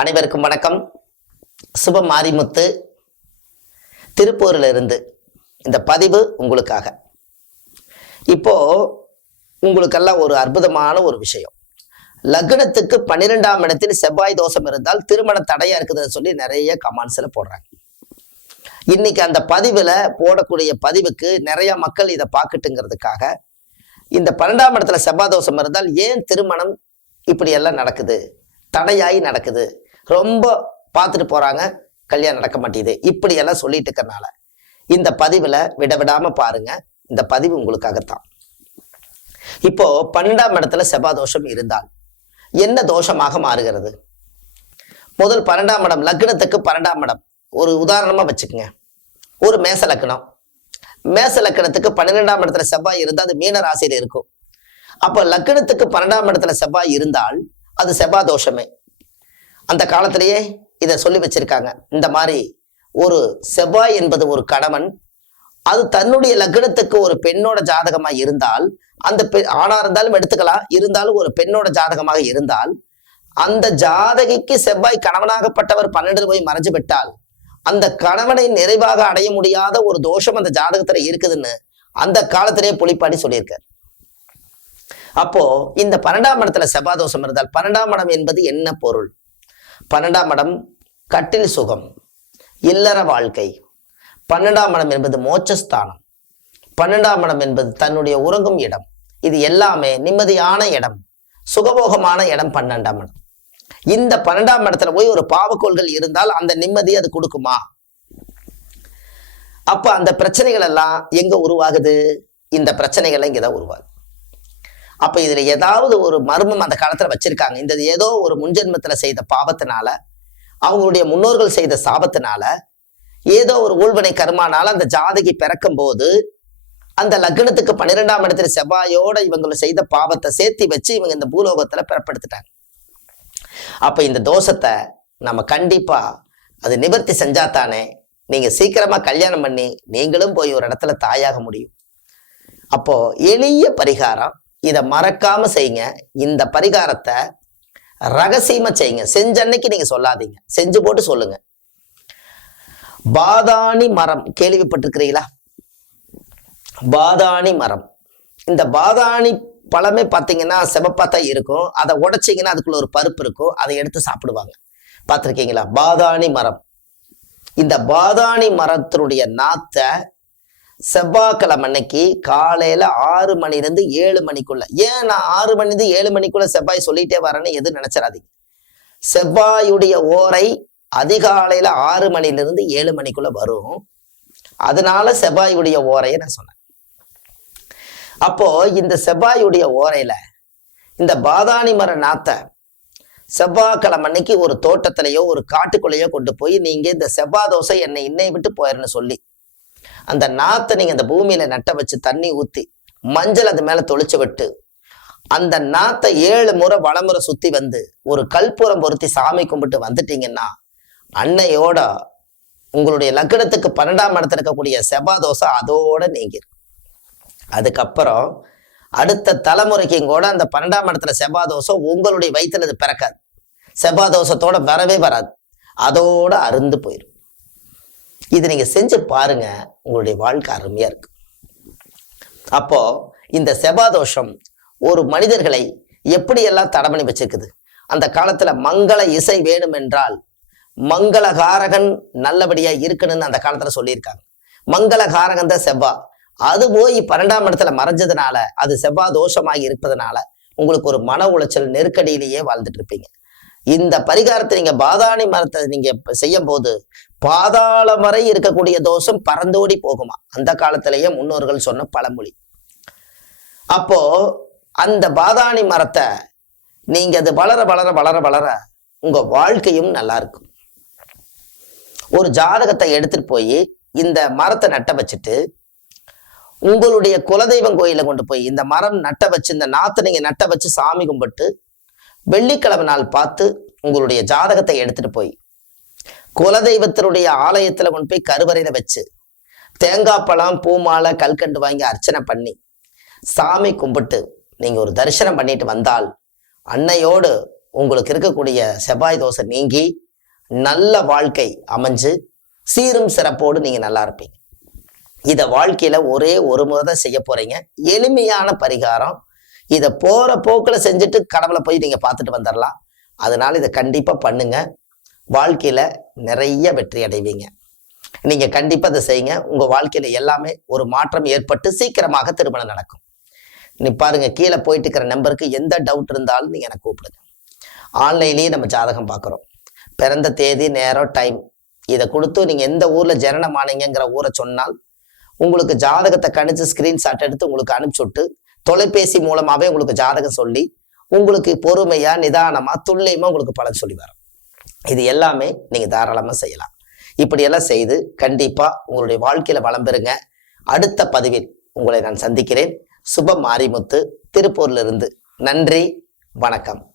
அனைவருக்கும் வணக்கம். சுப மாரிமுத்து திருப்பூரில் இருந்து இந்த பதிவு உங்களுக்காக. இப்போ உங்களுக்கெல்லாம் ஒரு அற்புதமான ஒரு விஷயம். லக்னத்துக்கு 12ஆம் இடத்தில் செவ்வாய் தோஷம் இருந்தால் திருமண தடையா இருக்குதுன்னு சொல்லி நிறைய கமெண்ட்ஸ்ல போடுறாங்க. இன்னைக்கு அந்த பதிவுல போடக்கூடிய பதிவுக்கு நிறைய மக்கள் இதை பார்க்கட்டுங்கிறதுக்காக இந்த 12ஆம் இடத்துல செவ்வாய் தோஷம் இருந்தால் ஏன் திருமணம் இப்படி எல்லாம் நடக்குது, தடையாய் நடக்குது, ரொம்ப பார்த்துட்டு போறாங்க, கல்யாணம் நடக்க மாட்டேங்குது, இப்படி எல்லாம் சொல்லிட்டு இருக்கறனால இந்த பதிவுல விடாம பாருங்க. இந்த பதிவு உங்களுக்காகத்தான். இப்போ 12ஆம் இடத்துல செவ்வாய் தோஷம் இருந்தால் என்ன தோஷமாக மாறுகிறது? முதல் 12ஆம் இடம், லக்னத்துக்கு 12ஆம் இடம் ஒரு உதாரணமா வச்சுக்கோங்க. ஒரு மேச லக்னம், மேச லக்னத்துக்கு 12ஆம் இடத்துல செவ்வாய் இருந்தால் அது மீன ராசியில இருக்கும். அப்ப லக்னத்துக்கு 12ஆம் இடத்துல செவ்வாய் இருந்தால் அது செவ்வாய் தோஷமே. அந்த காலத்திலேயே இதை சொல்லி வச்சிருக்காங்க. இந்த மாதிரி ஒரு செவ்வாய் என்பது ஒரு கணவன், அது தன்னுடைய லக்னத்துக்கு ஒரு பெண்ணோட ஜாதகமாக இருந்தால், அந்த ஆணா இருந்தாலும் எடுத்துக்கலாம், இருந்தாலும் ஒரு பெண்ணோட ஜாதகமாக இருந்தால் அந்த ஜாதகிக்கு செவ்வாய் கணவனாகப்பட்டவர் 12 போய் மறைஞ்சு விட்டால் அந்த கணவனை நிறைவாக அடைய முடியாத ஒரு தோஷம் அந்த ஜாதகத்துல இருக்குதுன்னு அந்த காலத்திலேயே புலிப்பாடி சொல்லியிருக்கார். அப்போ இந்த 12ஆம் இடத்துல செவ்வாய் தோஷம் இருந்தால், 12ஆம் இடம் என்பது என்ன பொருள்? 12ஆம் இடம் கட்டில் சுகம், இல்லற வாழ்க்கை. 12ஆம் இடம் என்பது மோட்சஸ்தானம். 12ஆம் இடம் என்பது தன்னுடைய உறங்கும் இடம். இது எல்லாமே நிம்மதியான இடம், சுகபோகமான இடம் 12ஆம் இடம். இந்த 12ஆம் இடத்துல போய் ஒரு பாவக்கோள்கள் இருந்தால் அந்த நிம்மதி அது கொடுக்குமா? அப்ப அந்த பிரச்சனைகள் எல்லாம் எங்க உருவாகுது? இந்த பிரச்சனைகள் இங்கதான் உருவாகுது. அப்ப இதுல ஏதாவது ஒரு மர்மம் அந்த காலத்துல வச்சிருக்காங்க. இந்த ஏதோ ஒரு முன்ஜென்மத்துல செய்த பாவத்தினால, அவங்களுடைய முன்னோர்கள் செய்த சாபத்தினால, ஏதோ ஒரு ஊழ்வினை கர்மானால அந்த ஜாதகி பிறக்கும் போது அந்த லக்னத்துக்கு 12ஆம் இடத்துல செவ்வாயோட இவங்களை செய்த பாவத்தை சேர்த்தி வச்சு இவங்க இந்த பூலோகத்துல பிறப்படுத்திட்டாங்க. அப்ப இந்த தோஷத்தை நம்ம கண்டிப்பா அது நிவர்த்தி செஞ்சாத்தானே நீங்க சீக்கிரமா கல்யாணம் பண்ணி நீங்களும் போய் ஒரு இடத்துல தாயாக முடியும். அப்போ எளிய பரிகாரம், இதை மறக்காம செய்யுங்க. இந்த பரிகாரத்தை ரகசியமா செய்யுங்க. செஞ்ச அன்னைக்கு நீங்க சொல்லாதீங்க, செஞ்சு போட்டு சொல்லுங்க. பாதாணி மரம் கேள்விப்பட்டிருக்கிறீங்களா? பாதாணி மரம், இந்த பாதாணி பழமே பார்த்தீங்கன்னா செவப்பாத்தான் இருக்கும். அதை உடைச்சிங்கன்னா அதுக்குள்ள ஒரு பருப்பு இருக்கும், அதை எடுத்து சாப்பிடுவாங்க. பார்த்துருக்கீங்களா? பாதாணி மரம். இந்த பாதாணி மரத்தினுடைய நாத்தை செவ்வாய்க்கிழமை அன்னைக்கு காலையில 6 மணிலேருந்து 7 மணிக்குள்ள, ஏன் நான் 6 மணிலேருந்து 7 மணிக்குள்ள செவ்வாய் சொல்லிட்டே வரேன்னு எது நினைச்சிடாதீங்க. செவ்வாயுடைய ஓரை அதிகாலையில 6 மணிலிருந்து 7 மணிக்குள்ள வரும். அதனால செவ்வாயுடைய ஓரையை நான் சொன்னேன். அப்போ இந்த செவ்வாயுடைய ஓரையில இந்த பாதாணி மர நாத்தை செவ்வாய்க்கிழமை அன்னைக்கு ஒரு தோட்டத்திலேயோ ஒரு காட்டுக்குள்ளேயோ கொண்டு போய் நீங்க இந்த செவ்வாய் தோசை என்னை இன்னை விட்டு போயிடுன்னு சொல்லி அந்த நாத்தை நீங்க அந்த பூமியில நட்ட வச்சு தண்ணி ஊத்தி மஞ்சள் அது மேல தொளிச்சு விட்டு அந்த நாத்தை 7 முறை வளமுறை சுத்தி வந்து ஒரு கல்பூரம் பொருத்தி சாமி கும்பிட்டு வந்துட்டீங்கன்னா அன்னையோட உங்களுடைய லக்னத்துக்கு 12ஆம் இடத்துல இருக்கக்கூடிய செவ்வாய் தோசை அதோட நீங்கிரும். அதுக்கப்புறம் அடுத்த தலைமுறைக்கும் கூட அந்த 12ஆம் இடத்துல செவ்வாய் தோசை உங்களுடைய வயிற்றுல அது பிறக்காது. செவ்வாய் தோசத்தோட வரவே வராது, அதோட அருந்து போயிடும். இது நீங்க செஞ்சு பாருங்க, உங்களுடைய வாழ்க்கை அருமையா இருக்கு. அப்போ இந்த செவ்வாய் தோஷம் ஒரு மனிதர்களை எப்படியெல்லாம் தடை பண்ணி வச்சிருக்குது. அந்த காலத்துல மங்கள இசை வேணும் என்றால் மங்களகாரகன் நல்லபடியா இருக்கணும்னு அந்த காலத்துல சொல்லியிருக்காங்க. மங்களகாரகன் தான் செவ்வாய். அது போய் 12ஆம் இடத்துல மறைஞ்சதுனால, அது செவ்வாய் தோஷமாகி இருப்பதனால உங்களுக்கு ஒரு மன உளைச்சல் நெருக்கடியிலேயே வாழ்ந்துட்டு இருப்பீங்க. இந்த பரிகாரத்தை நீங்க பாதாணி மரத்தை நீங்க செய்யும் போது பாதாளம் வரை இருக்கக்கூடிய தோஷம் பறந்தோடி போகுமா, அந்த காலத்திலேயே முன்னோர்கள் சொன்ன பழமொழி. அப்போ அந்த பாதாணி மரத்தை நீங்க அது வளர வளர வளர வளர உங்க வாழ்க்கையும் நல்லா இருக்கும். ஒரு ஜாதகத்தை எடுத்துட்டு போய் இந்த மரத்தை நட்ட வச்சுட்டு உங்களுடைய குலதெய்வம் கோயில கொண்டு போய் இந்த மரம் நட்ட வச்சு இந்த நாத்தை நீங்க நட்ட வச்சு சாமி கும்பிட்டு வெள்ளிக்கிழமை நாள் பார்த்து உங்களுடைய ஜாதகத்தை எடுத்துட்டு போய் குலதெய்வத்தினுடைய ஆலயத்துல கொண்டு போய் கருவறையில வச்சு தேங்காய் பழம் பூ மாலை கல்கண்டு வாங்கி அர்ச்சனை பண்ணி சாமி கும்பிட்டு நீங்க ஒரு தரிசனம் பண்ணிட்டு வந்தால் அன்னையோடு உங்களுக்கு இருக்கக்கூடிய செவ்வாய் தோசை நீங்கி நல்ல வாழ்க்கை அமைஞ்சு சீரும் சிறப்போடு நீங்க நல்லா இருப்பீங்க. இதை வாழ்க்கையில ஒரே ஒரு முறை தான் செய்ய போறீங்க. எளிமையான பரிகாரம். இதை போற போக்குல செஞ்சுட்டு கடவுளை போய் நீங்க பார்த்துட்டு வந்துடலாம். அதனால இதை கண்டிப்பா பண்ணுங்க. வாழ்க்கையில நிறைய வெற்றி அடைவீங்க. நீங்க கண்டிப்பா இதை செய்யுங்க. உங்க வாழ்க்கையில எல்லாமே ஒரு மாற்றம் ஏற்பட்டு சீக்கிரமாக திருமணம் நடக்கும். நீ பாருங்க, கீழே போயிட்டு இருக்கிற நம்பருக்கு எந்த டவுட் இருந்தாலும் நீங்க எனக்கு கூப்பிடுங்க. ஆன்லைன்லயே நம்ம ஜாதகம் பார்க்குறோம். பிறந்த தேதி, நேரம், டைம் இதை கொடுத்து நீங்க எந்த ஊர்ல ஜனனம் ஆனீங்கிற ஊரை சொன்னால் உங்களுக்கு ஜாதகத்தை கணிச்சு ஸ்கிரீன்ஷாட் எடுத்து உங்களுக்கு அனுப்பிச்சுட்டு தொலைபேசி மூலமாவே உங்களுக்கு ஜாதகம் சொல்லி உங்களுக்கு பொறுமையா நிதானமா துல்லியமா உங்களுக்கு பலன் சொல்லி வரும். இது எல்லாமே நீங்க தாராளமா செய்யலாம். இப்படியெல்லாம் செய்து கண்டிப்பா உங்களுடைய வாழ்க்கையில வளம் பெறுங்க. அடுத்த பதிவில் உங்களை நான் சந்திக்கிறேன். சுப மாரிமுத்து, திருப்பூர்ல இருந்து. நன்றி, வணக்கம்.